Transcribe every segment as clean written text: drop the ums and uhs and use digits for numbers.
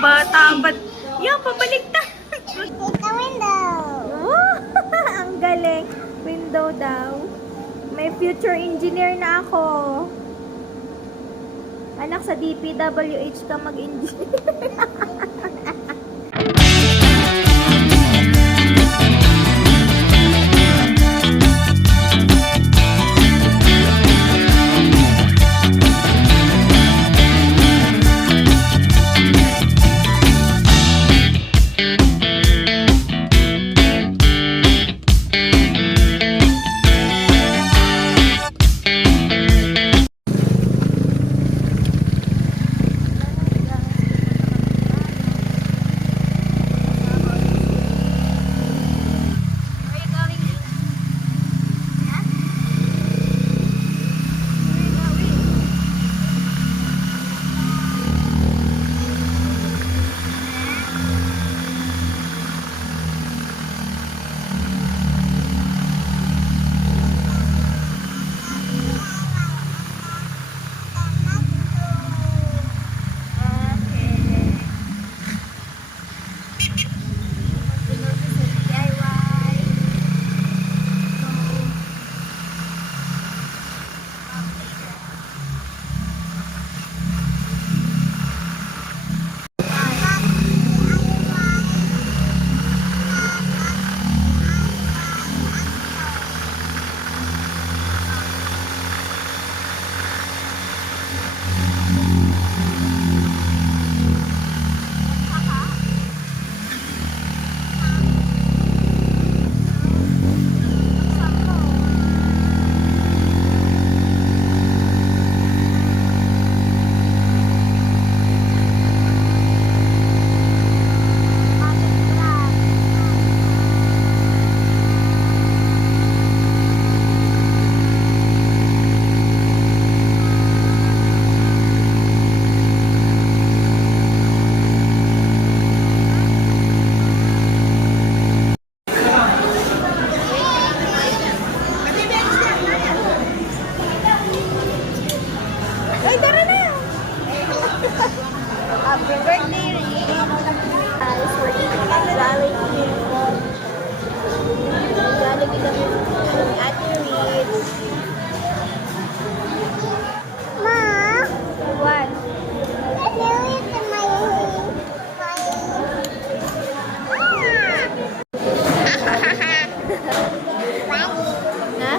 bata. Ba't yan, pabaliktad. Take a window. Oh, ang galing. Window daw. May future engineer na ako. Anak, sa DPWH ka mag-engineer. Ay, tara na! Happy birthday, Rick. Guys, we're eating at Jollibee. Jollibee kami ni Ate Ritz. Ma? What? Can you eat my... Na?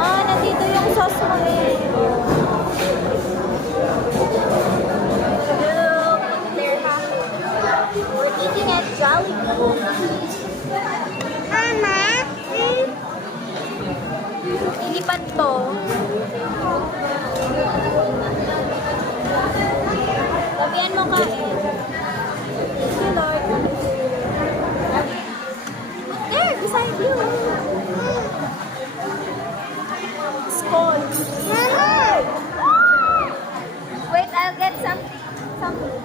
Ah, nandito yung sauce mo eh. We're eating at Jollibee. Mama? Ilipat to. Sabihan mo kain. Thank you, Lord. There, beside you. Skull. Mama! Wait, I'll get something. Something.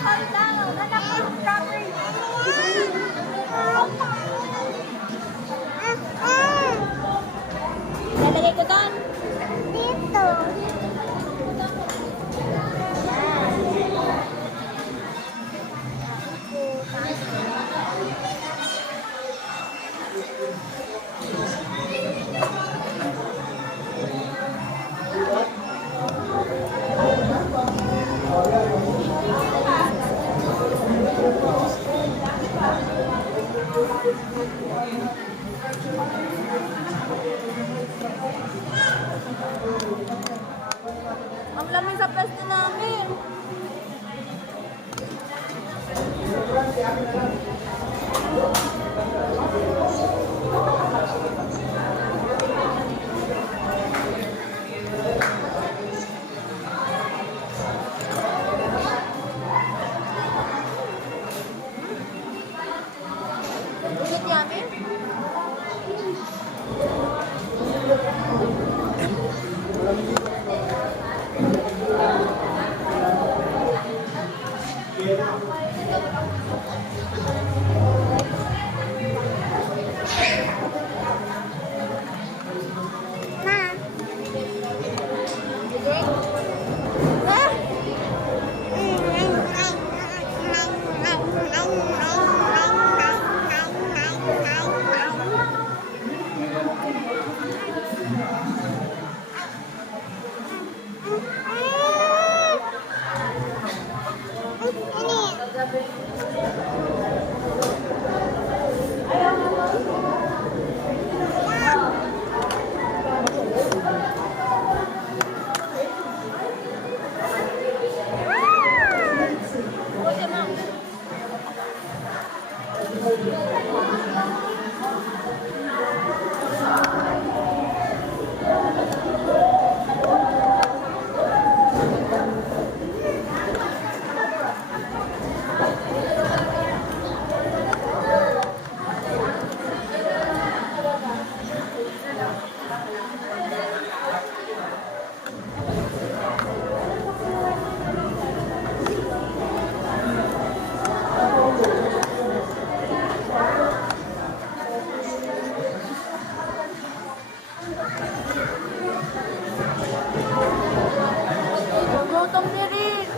Hold down. Anak ko, properly. Lalagay ko doon. Dito. Ang lamig sa pwesto namin. Gutom ni Rin.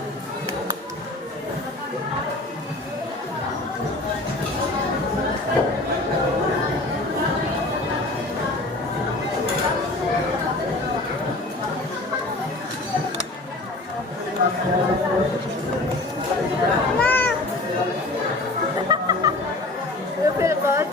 You feel good?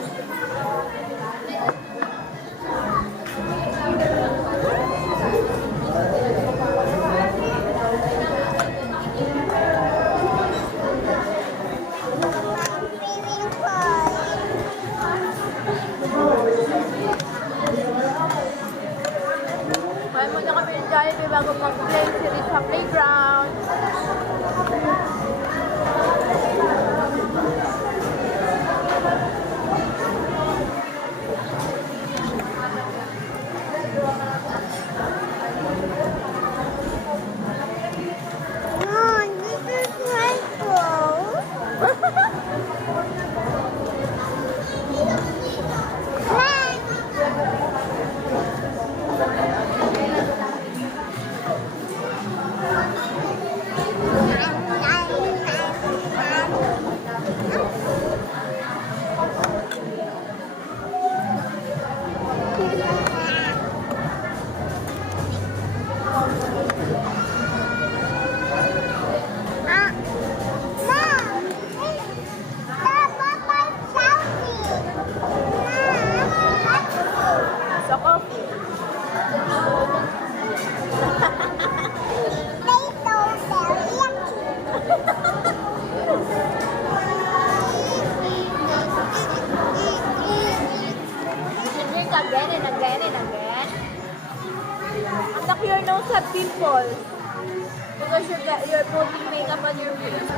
Kain muna kami ng Jollibee bago mag-play series sa playground. Mom, this is my Sa coffee. Drink again and again and again. Anak, your nose have pimples. Because you're putting makeup on your face.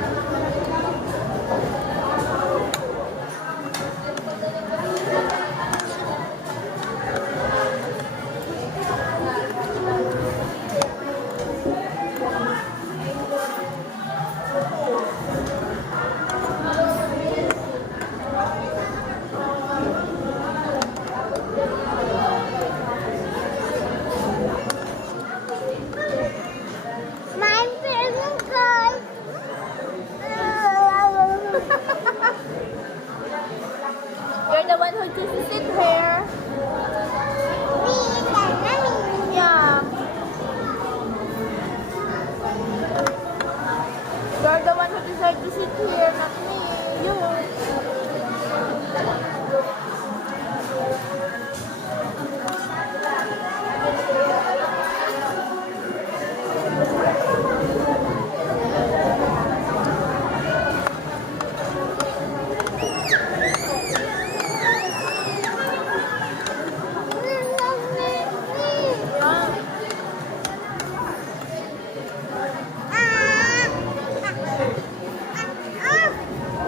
My favorite girl. You're the one who chooses to sit here. Yeah. You're the one who decided to sit here, not me. You.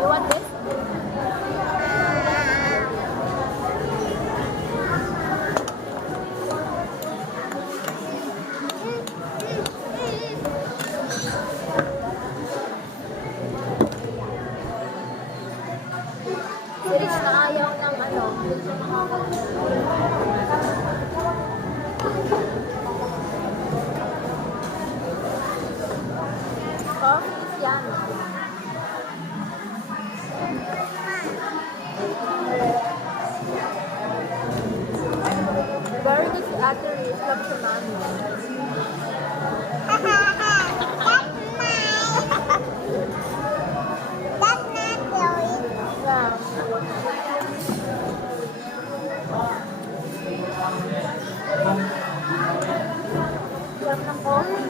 You want this? Series na ayaw ng ano. Coffee is yummy. Very good si Ate Riz. Love si Mami. Yeah. Sarap ng coffee.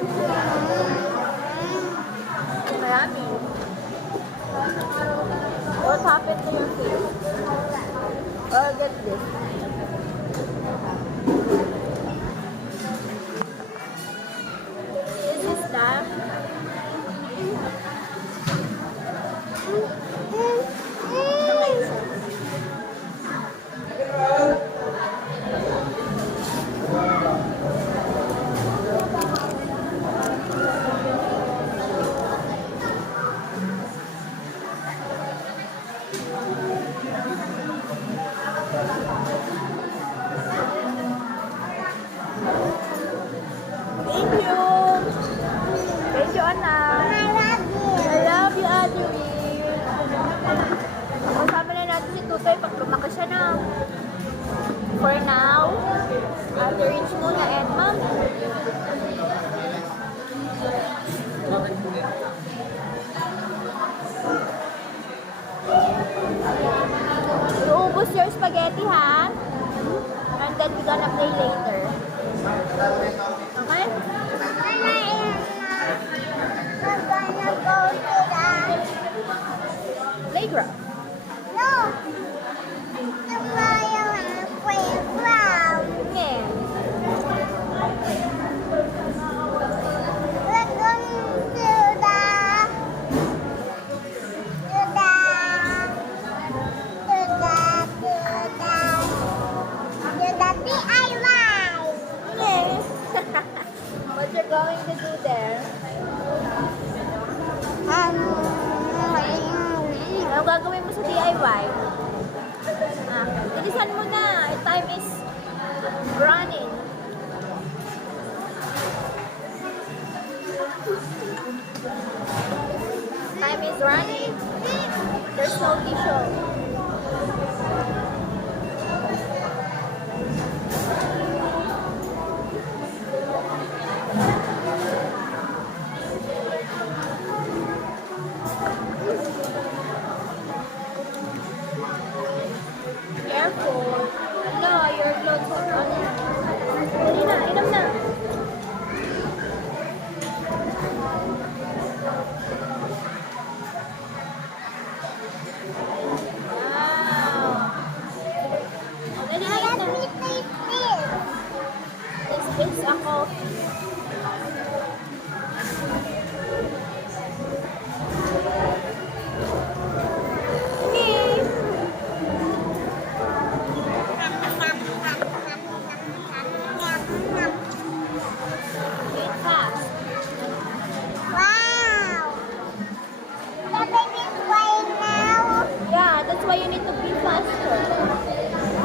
anak. I love you. I love you, Adrian. Kasama na natin si Tutoy pag lumaki siya na. For now, Adrian muna and Mom. Iubos your spaghetti, ha? And then we're gonna play later. Okay? We're gonna go to the... Playground. No. The playground. Yeah. We're going to the DIY. Okay. What you're going to do there? Ano gagawin mo sa DIY? Bilisan mo na. Time is running. Time is running. There's no tissue. Careful. No, your clothes are running. Dali na, inom na. Wow. Dali na, Let inom. me taste this. This is a coffee. Okay. Eat fast. Wow. The baby's playing now. Yeah, that's why you need to be faster.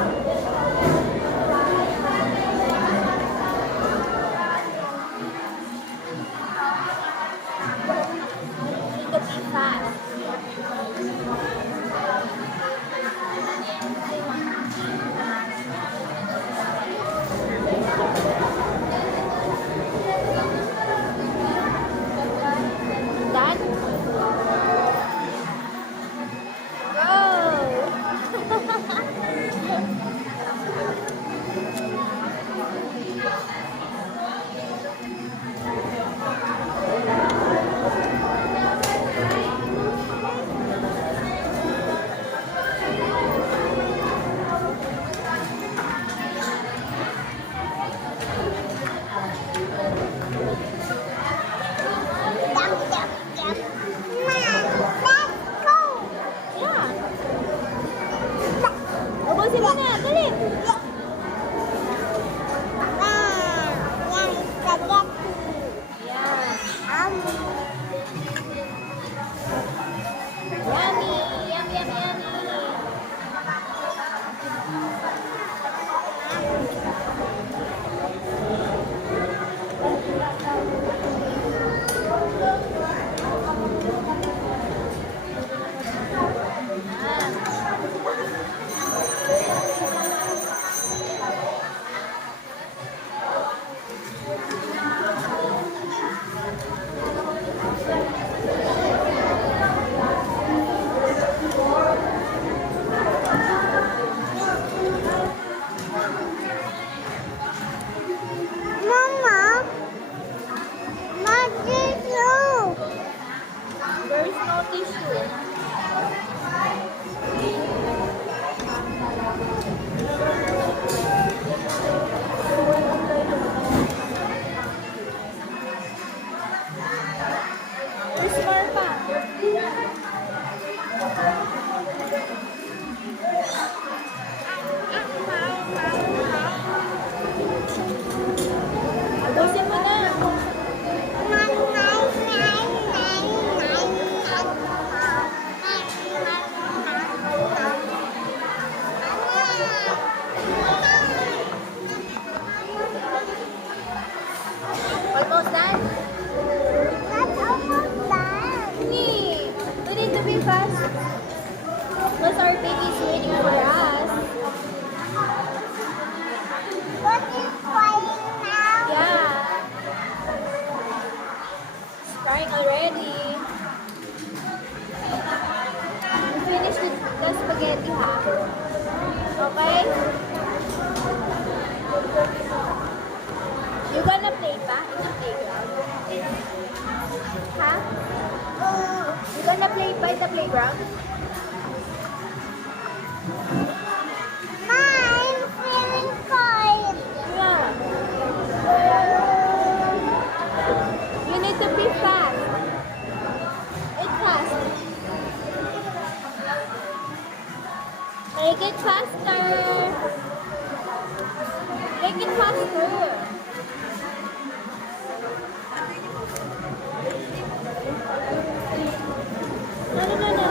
You need to be fast. Done? Yum, yum, yum. Mom, let's go. Yeah. Ubusin mo na, dali. Wow. Yum, spaghetti. Yeah. Um, Yummy, yum, yum, yummy. Mama, what did you? There is no tissue. There's more pa. Ubusin mo na. That's ready. Finish the spaghetti, ha? Okay? You gonna play pa in the playground? Ha? You gonna play pa in the playground? Ma, I'm feeling cold. Yeah. You need to be fast. Eat fast. Make it faster. Make it faster. No, no, no, no.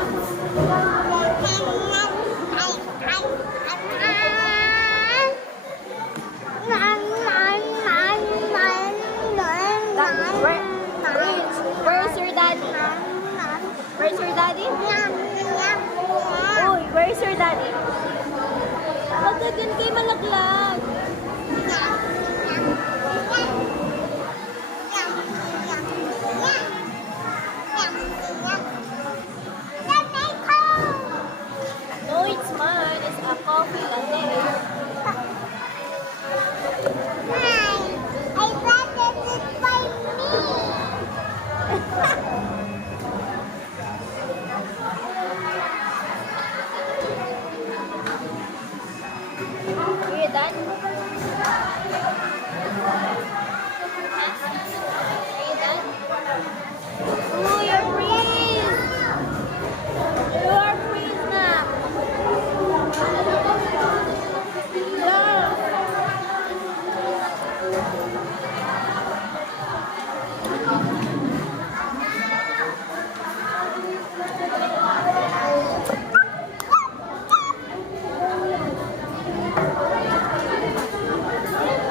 Where's your daddy? Where's your daddy? Uy, where's your daddy? Magdagan kay malaglag. No, it's mine. It's a coffee latte. Are you done? Are you done? Oh, you're freeze! You are freeze now!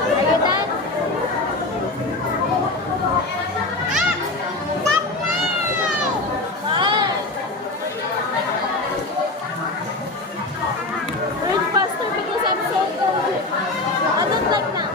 Are you done? Read faster because I'm so cold. I don't like now.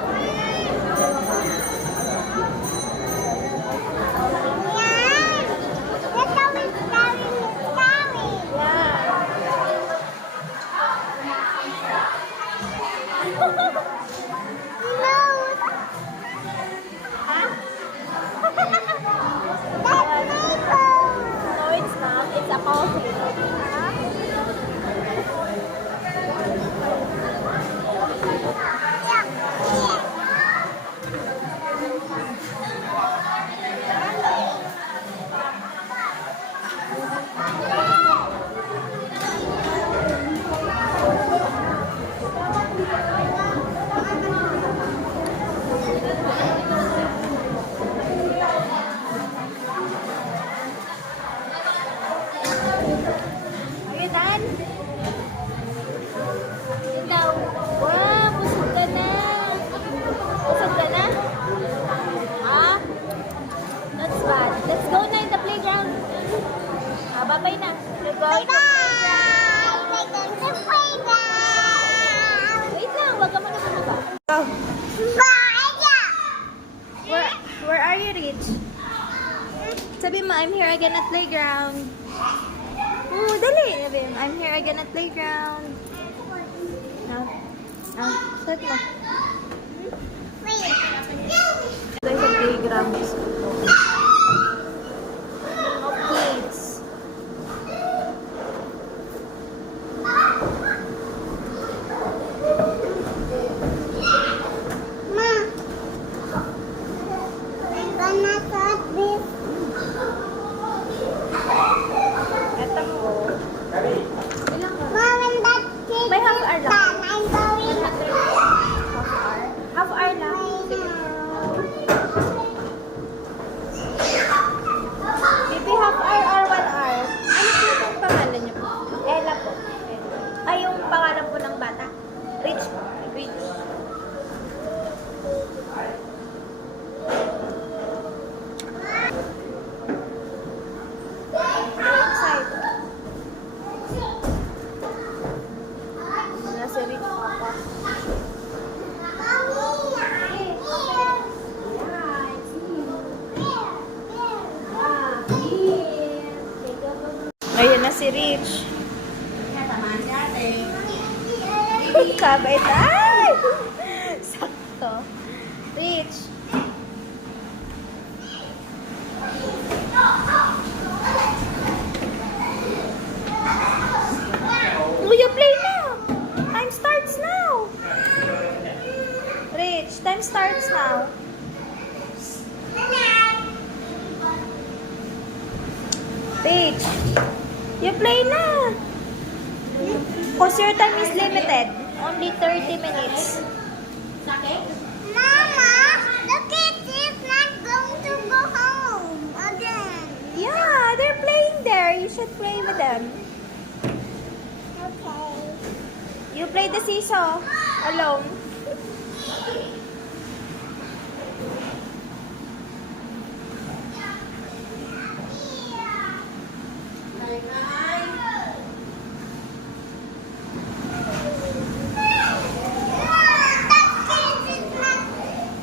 No, it's not. It's a coffee. Are you done? Ikaw. Wow, busog ka na. Busog ka na? Ah? That's bad. Let's go na in the playground. Ah, bye-bye na. We're going to Wait lang, wag ka muna bumaba. Oh. Where are you, Rich? Sabi mo, I'm here again at playground. Oh, dali. Sabi mo, I'm here again at playground. Sabi mo. There's a playground. Of kids. Eto po. Ilang May half hour lang. Half hour lang. Sige. Ayun na si Rich. Kabait. Ay! Sakto. Rich. Will you play now? Time starts now. Rich, time starts now. Rich, you play na. Because your time is limited. Only 30 minutes. Mama, the kids is not going to go home again. Yeah, they're playing there. You should play with them. Okay. You play the seesaw alone.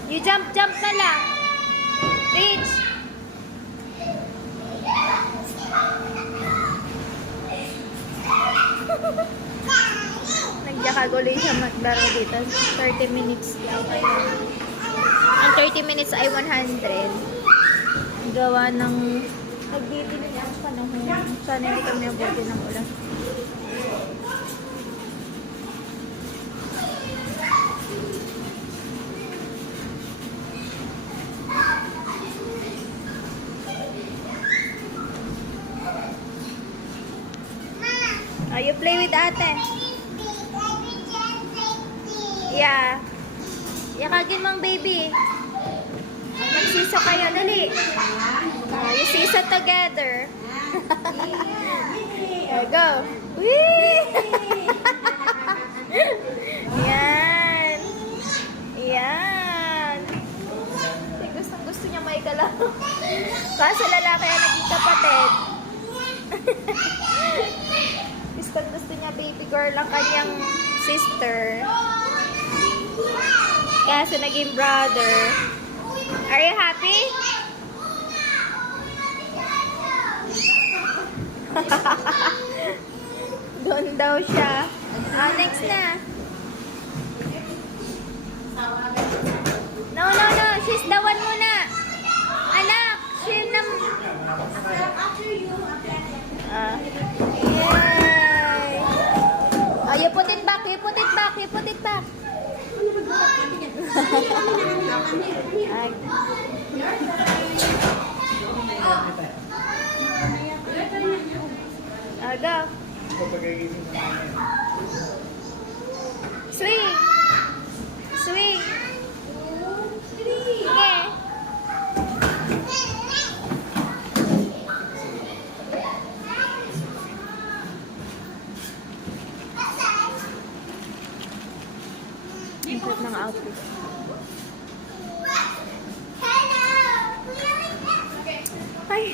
You jump na lang. Reach. Nagkakaguloy siya maglaro dito. 30 minutes lang. Ang 30 minutes ay 100. Gawa ng nagdidinig ang panahon. Sana hindi kami nabuti ng ulan. You play with ate. Yeah. Yakagin mong baby. Magsisa kayo, dali. You sisa together. There, go. Whee! Yan. Yan. Gusto niya may kalaro. Kaso lalaki ang naging kapatid. Gusto niya baby girl ang kanyang sister. Kaso naging brother. Are you happy? Doon daw siya. Next na. No. She's the one muna. Anak, she's the... Yay! You put it back. Go. Swing. Okay. Ang cute ng outfit. Ay,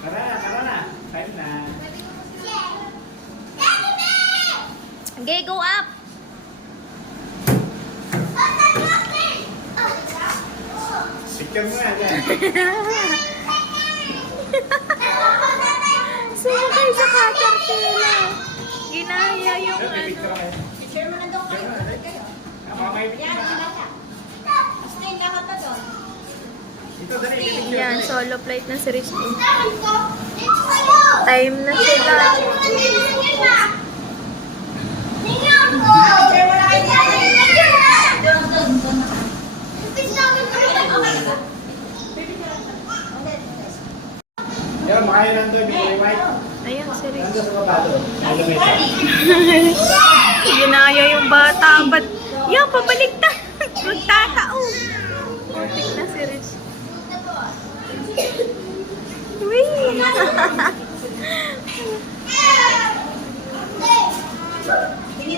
Tara na. Time na. okay, go up. Picture mo na dyan. Sumakay sa caterpillar. Ginaya yung ano. Picture kayo. Share mo na daw kayo. Mga picture na. Stay lahat na doon. Ito, dali. Picture. Yan, solo flight na si Rich. Time na sila. Pero makaya lang doon. Bigay white. Ayun, si Rich. Nandun sa baba doon. Elevator. Ginaya yung bata. Ba't? Yan, pabalik na. Magtatao. Putik na si Rich. Wee!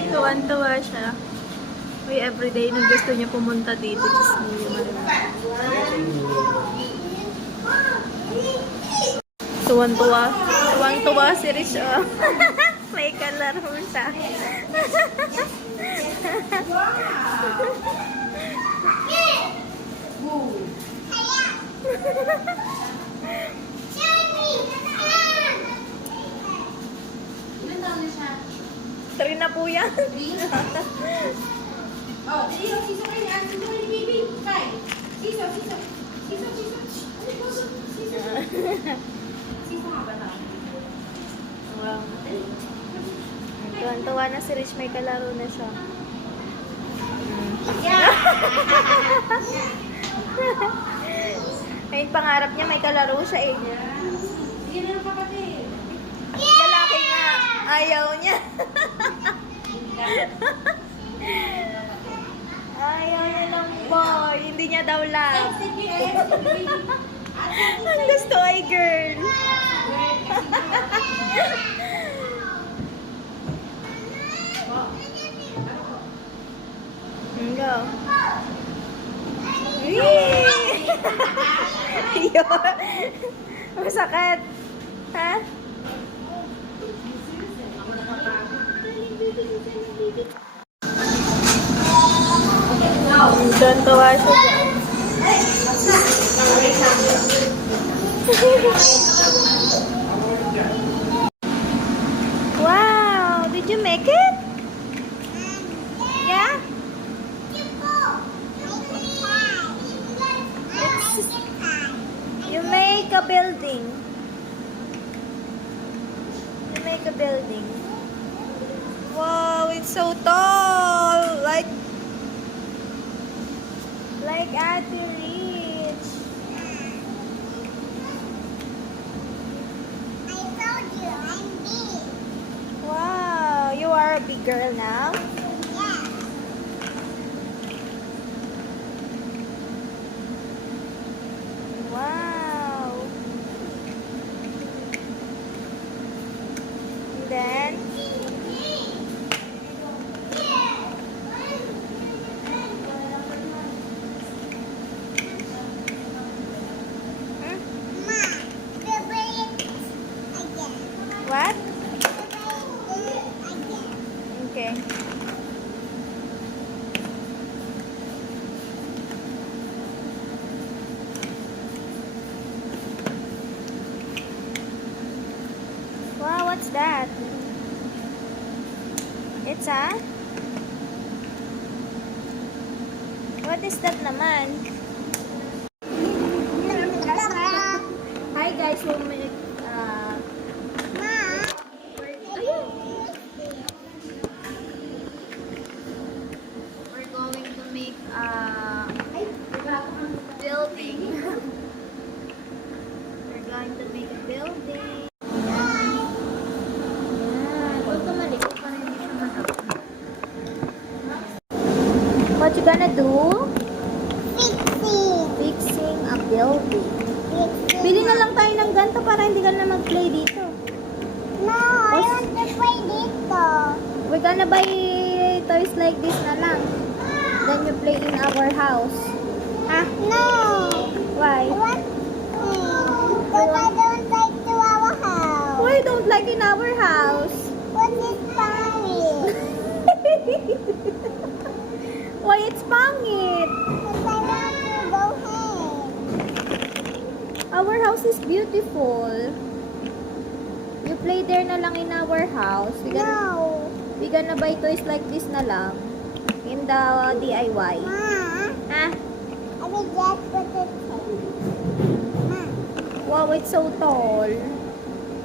Tuwan-tuwa siya. Uy, everyday na gusto niya pumunta dito. Just tuwan-tuwa. Tuwang-tuwa si Rich, oh. May kalaro siya. Three na po yan. Oh, siso kayo yan. Siso kayo ni baby. Kay. Siso. Siso. Siso nga ba na? Wow. Tuwan-tuwa na si Rich, may kalaro na siya. May pangarap niya, may kalaro siya eh. Bigyan na ng kapatid. Lalaki nga, ayaw niya. Ayaw niya ng boy, hindi niya daw love. Ang gusto ay girl. Go. Yun. Masakit. Ha? Doon tawa siya dyan. Wow! Did you make it? Yeah? You make a building. You make a building. Wow, it's so tall. Like Ate Rich. I told you, I'm big. Wow, you are a big girl now. Yeah. Wow. And then, Ma, the break again. what? The break again. Okay. Wow, what's that? It's a? What is that naman? Hi guys, we'll make Ma, we're going to make a building. We're going to make a building. What you gonna do? fixing. Fixing a building. Fixing. Bili na lang tayo ng ganito para hindi ka na mag-play dito. No, I want to play dito. We're gonna buy toys like this na lang. Then you play in our house. Ah, No, why? I want but I don't like to our house. Why you don't like in our house? What is funny? Why it's pangit? Because I want to go home. Our house is beautiful. You play there na lang in our house. No. We gonna buy toys like this na lang. In the DIY. Ma, Ah, I will just put it here. Ma, wow, it's so tall.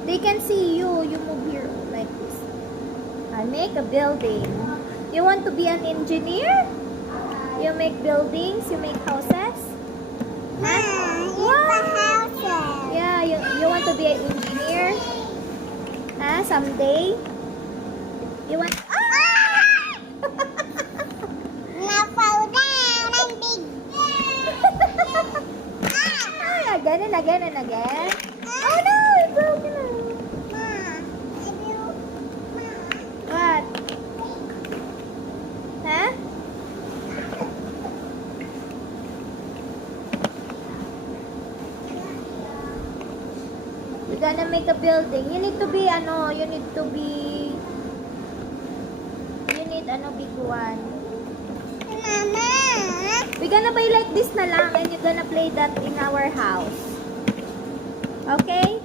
They can see you. You move here like this. I make a building. You want to be an engineer? You make buildings? You make houses? Ma, it's the houses. Yeah, you want to be an engineer? Ah, someday? You want... Ah! Now fall down. I'm big. Ah, again and again and again. Oh no, it's broken. Ma, if you... Ma. What? Huh? We're gonna make a building. You need to be, big one. Mama. We're gonna buy like this na lang and you're gonna play that in our house. Okay?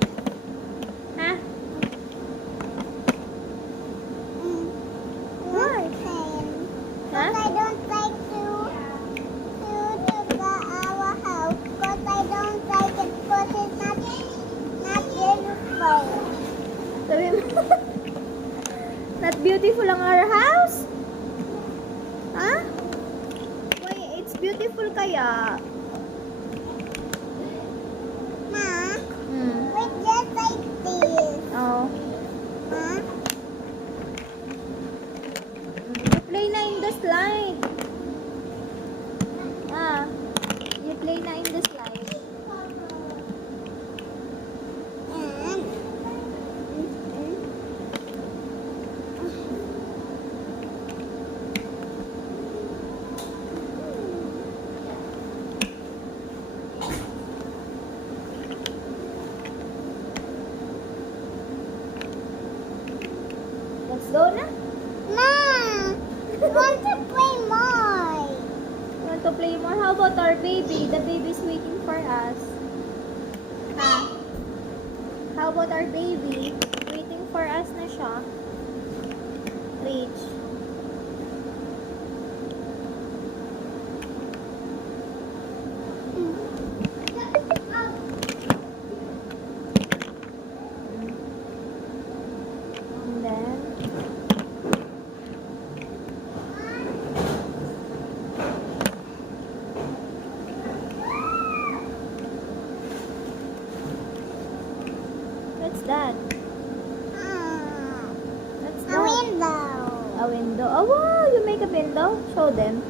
Ha? beautiful ang our house? Ha? Why it's beautiful kaya? Ma, Hmm. we just like this. Oh. Huh? You play na in the slide. Ah. You play na in the slide. And Let's go na. Ma, I want to play more. You want to play more? How about our baby? The baby's waiting for us. Ah. How about our baby? Waiting for us na siya. Reach. And then, what's that? What's A that? window. A window. Oh wow, you make a window? Show them.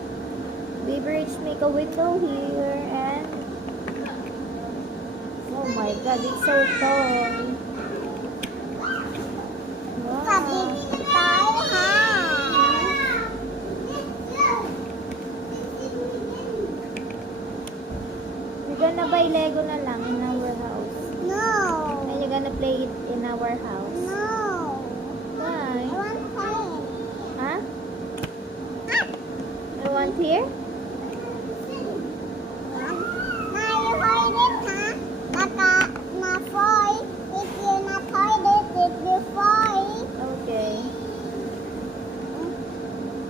Baby Rich make a window here and oh my god, it's so tall. A big Wow. toy house. You're gonna buy Lego na lang in our house. No. And you're gonna play it in our house. No. Why? I want play. Huh? You want here? Now you hold it, huh? Na foil. If you not hold it, it will fall. Okay.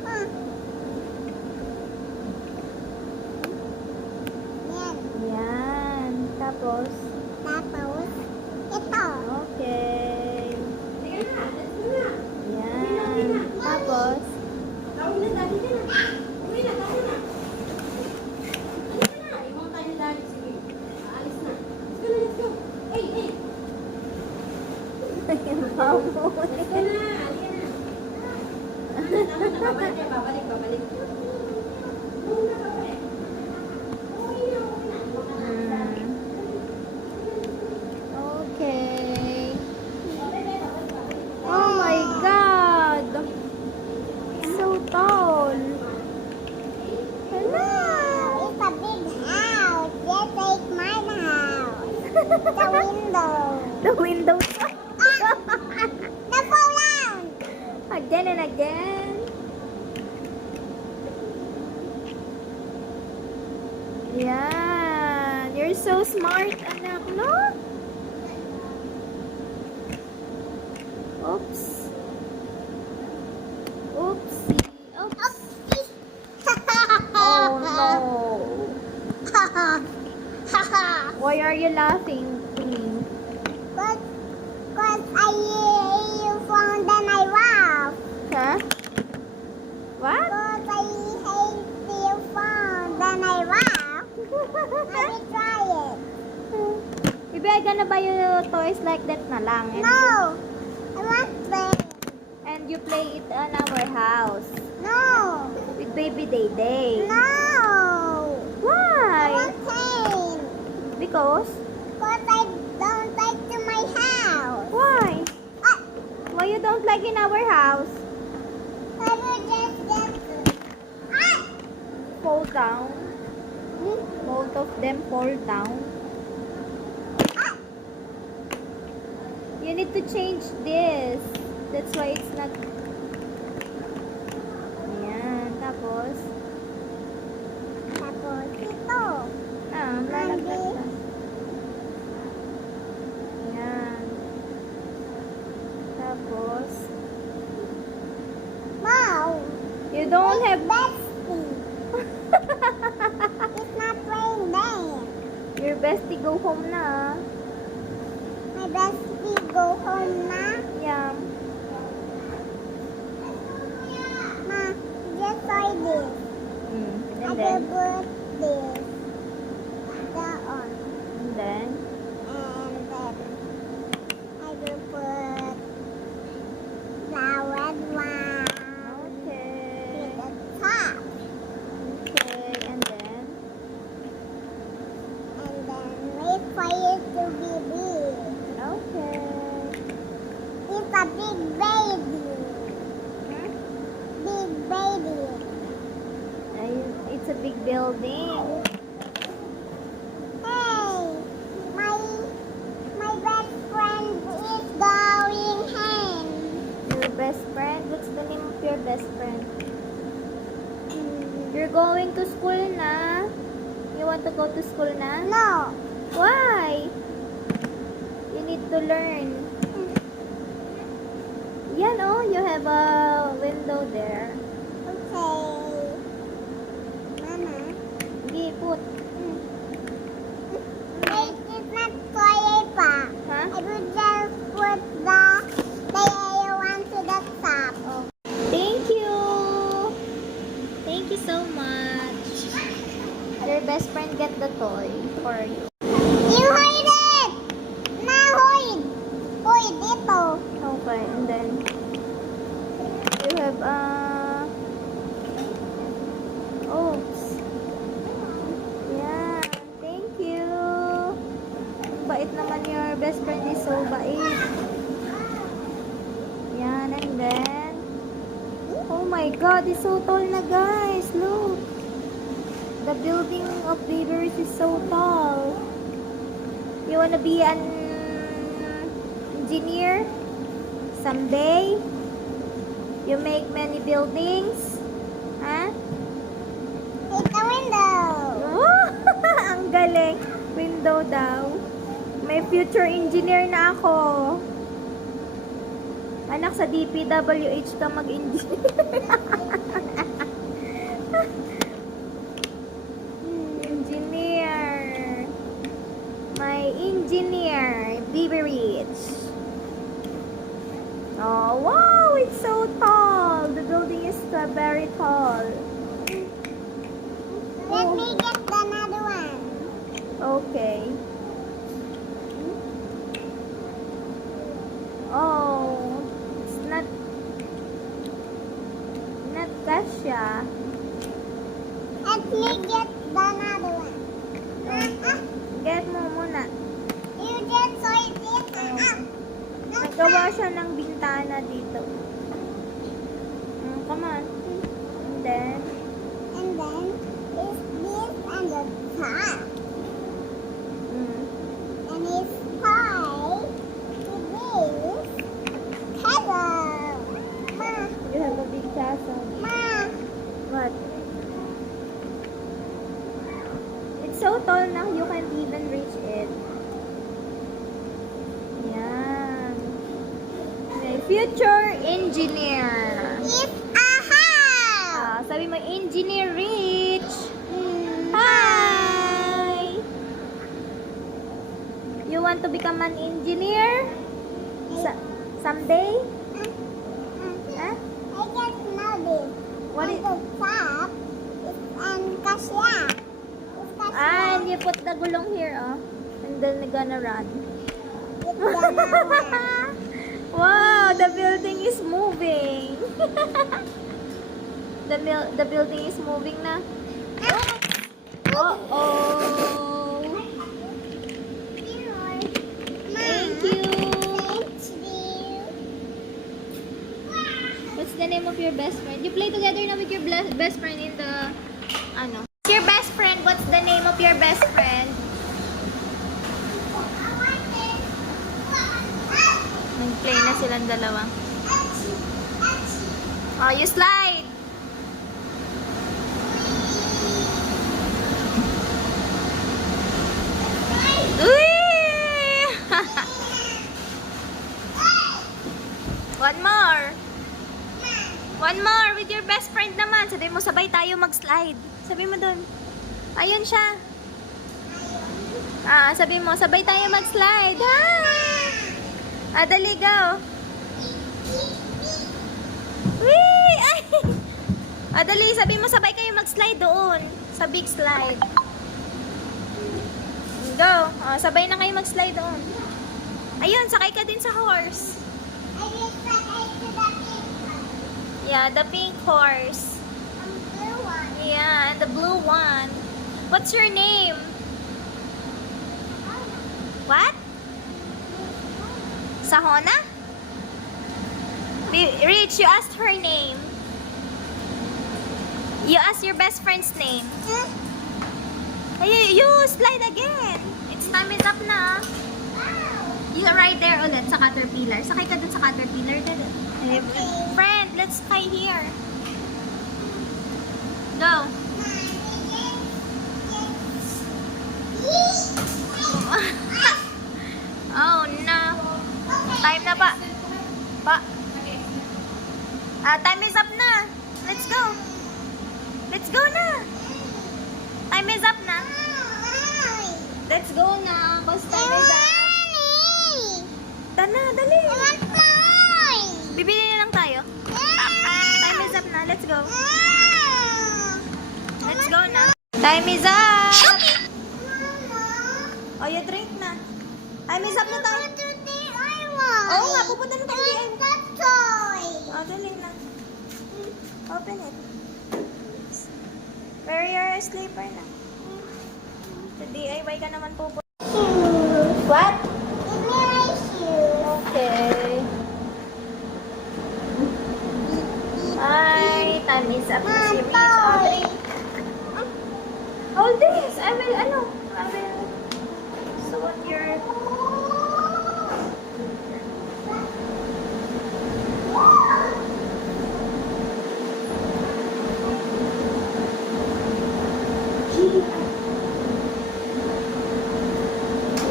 Huh. Yan. Yan. Tapos, Tapos, ito. okay. Yan. Tapos, yung pamon. Okay. Oh my God. So tall. Hello. It's a big house, just like my house. The window. The windows. The fall down. Again and again. Yan. You're so smart, anak, no? Oops. Oopsie. Oops. Oh no. Why are you laughing to me? Cause I found then I laugh. Huh? What? Cause I hate you found then I laugh. I will try it. Maybe I gonna buy you toys like that na lang. And, No. I want play. and you play it on our house. No. With baby Day Day. No. I Why? want pain. Because? Cause I don't like to my house. Why? Ah, Why you don't like in our house? I will just get ah. Fall down. Both of them fall down. Ah. You need to change this. That's why it's not... Ayan. Tapos? Tapos ito. Lalaglag na. Ayan. Tapos? Wow. You don't have... Bestie. It's not playing there. Your bestie go home na. My bestie go home na. Yeah. try this. I And will then, put this. That on. and then, And then I will put flower one okay. at the top. Okay, and then, Wait for it to be big. okay. It's a big baby. Big baby. It's a big building. Hey, my best friend is going home. Your best friend? What's the name of your best friend? You're going to school na? You want to go to school na? No. Why? You need to learn. Yan oh, you have a window there. Okay. Mama. Hindi, put. Wait, it's not toilet pa. Huh? I will just put the layer one to the top. Oh. Thank you. Thank you so much. Your best friend get the toy for you. You hide it! Na hide! Hide dito. Okay, and then you have oops. Yeah, thank you. Bait naman, your best friend is so bait. Yan, and then oh my god, it's so tall na guys. Look. The building of leaders is so tall. You wanna be an engineer someday? You make many buildings? Huh? It's a window. Oh, ang galing. Window daw. May future engineer na ako. Anak, sa DPWH ka mag-engineer. Engineer. My engineer. Be rich. Oh, wow! It's so tall. The building is very tall. Let me get another one. Okay. Oh, it's not kasha. Let me get another one. Get mo muna. You just saw it in. Nagawa siya ng bintana dito. Come on. And then, And then is this and the top. And it's tied to this. Hello. Ma. you have a big castle. Ma. What? It's so tall now you can't even reach it. Yan. Okay, future engineer. It's a house. Sabi mo, engineer Rich. Hi! You want to become an engineer? Someday? Huh? I just know this. What On is... the top is an cassia. It's cassia. And you put the gulong here, oh. And then you're gonna run. It's gonna run. Wow, the building is moving. The building is moving na. Uh-oh. Thank you. What's the name of your best friend? You play together now with your best friend in the ano? Your best friend, what's the name of your best friend? Nag-play na silang dalawa. Oh, you slide. Uy! One more. One more with your best friend naman. Sabi mo, sabay tayo mag-slide. Sabi mo dun. Ayun siya. Sabi mo, sabay tayo mag-slide. Dali, go. Whee! Ay! Dali, sabi mo sabay kayo mag-slide doon. Sa big slide. Go. Sabay na kayo mag-slide doon. Ayun, sakay ka din sa horse. I just said I to the pink Yeah, the pink horse. blue one. Yeah, and the blue one. What's your name? What? Sahona? Rich, you asked her name. You asked your best friend's name. You slide again. It's time is up na. You ride there ulit sa caterpillar. Sakay ka dun sa caterpillar. Friend, let's fly here. Go. Oh no. Time na pa. Time is up na. Let's go. Let's go na. Time is up na. Let's go na. Cause time is up. Tana, dali. Bibili na lang tayo. Time is up na. Let's go. Let's go na. Time is up. Oh, you drink na. Time is up na tayo. Oo nga, pupunta na tayo DIY. Oh, dali na. Open it. Wear your slipper na. Sa DIY ka naman pupunta. What? Okay. Hi, time is up. Hold this. I will. So what your...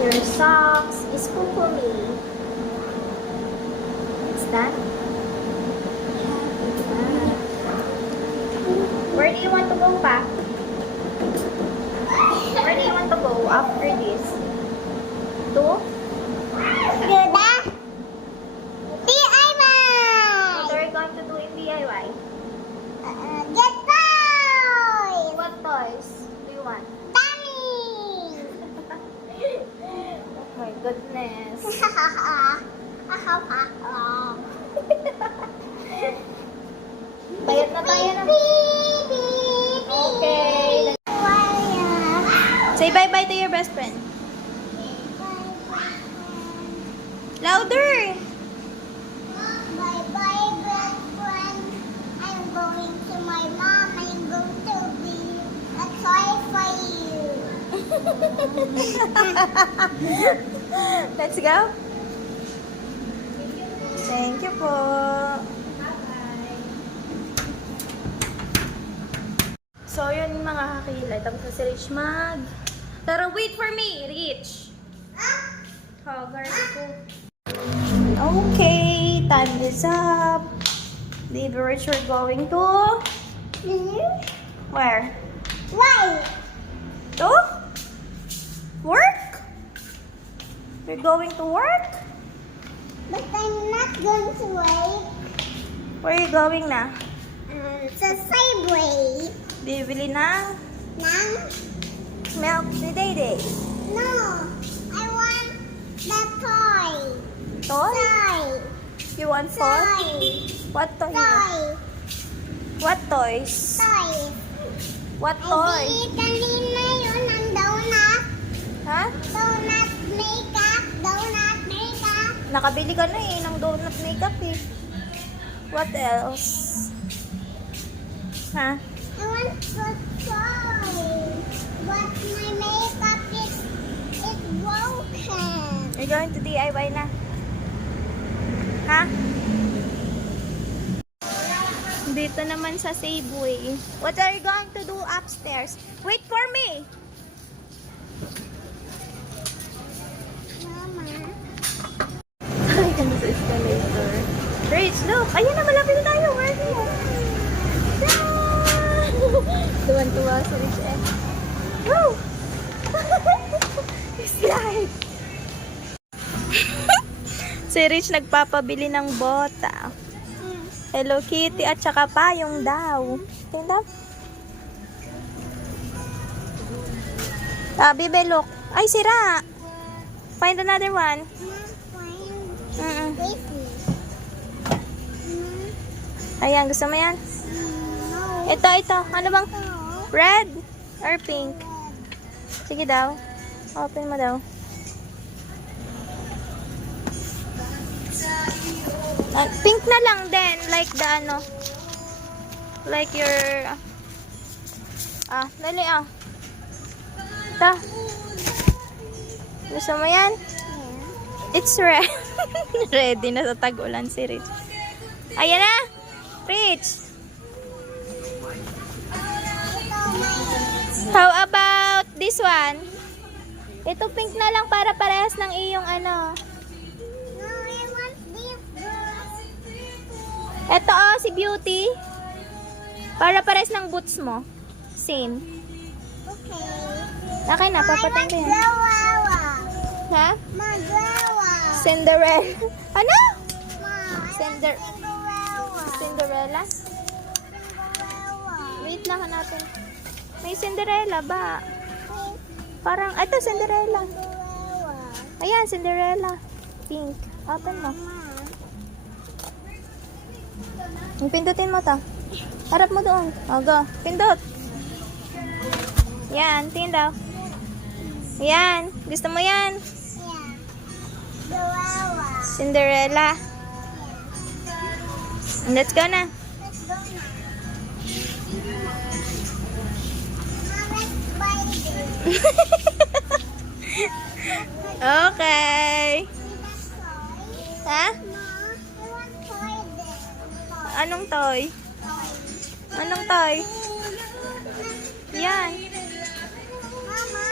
Your socks is pupuli. What's that? Where do you want to go back? Where do you want to go after this? To? What are you going to do in DIY? What toys do you want? Oh my goodness. Bayad na tayo na. Okay. Say bye-bye to your best friend. Louder! Bye bye, best friend. I'm going to my mom. I'm going to be a toy for you. Let's go. Thank you po. So, yun mga kakilay. Tapos na si Rich mag... Tara, wait for me, Rich. Oh, garden ko. Okay, time is up. Baby Rich, we're going to... Where? Why? To? Work? We're going to work? But I'm not going to wait. Where are you going na? Sa Subway. Bibili ng Nang? milk ni Day. No. I want the toy. Toy? Toy. You want toy? Toy. What toy? Toy. What toys? Toy. What I toy? bili kanina yun ang donut. Ha? Donut makeup. Donut makeup. Nakabili ka na eh ng donut makeup eh. What else? Ha? I want the toy. But my makeup is broken. You're going to DIY na? Ha? Dito naman sa Safeway. What are you going to do upstairs? Wait for me! Mama. Ay, kami sa escalator. Rich, look! Ayun na, malapit na tayo! Where are you? Tuwan-tuwa si Rich eh. Woo! Slide! Si Rich nagpapabili ng bota. Hello Kitty at saka payong daw. Tingnan. Bibe, look. Ay, sira. Find another one. Mm-mm. Ayan, gusto mo yan? Ito. Ano bang? Red or pink? Sige daw. Open mo daw. Pink na lang din. Like the ano. Like your... dali Ito. Gusto mo yan? It's red. Ready na sa tag-ulan si Rich. Ayan na! Rich! How about this one? Ito pink na lang para parehas ng iyong ano. No, I want this girl. Ito si Beauty. Para parehas ng boots mo. Same. Okay. Okay na, papatayin ko yan. Maglawa. Ha? Maglawa. Cinderella. Ano? Ma, I Cinder- want Cinderella. Cinderella? Cinderella. Wait lang natin. May Cinderella ba? Parang, ito Cinderella. Cinderella. Ayan, Cinderella. Pink. Open mo. Pindutin mo to. Harap mo doon. O, go. Pindot. Yan, tingin daw. Yan. Gusto mo yan? Yeah. Cinderella. Cinderella. Let's go na. Let's go now. Ma, let's buy this. Okay. Ha? Ma, I want toy this. Anong toy? Anong toy? Yan. Mama,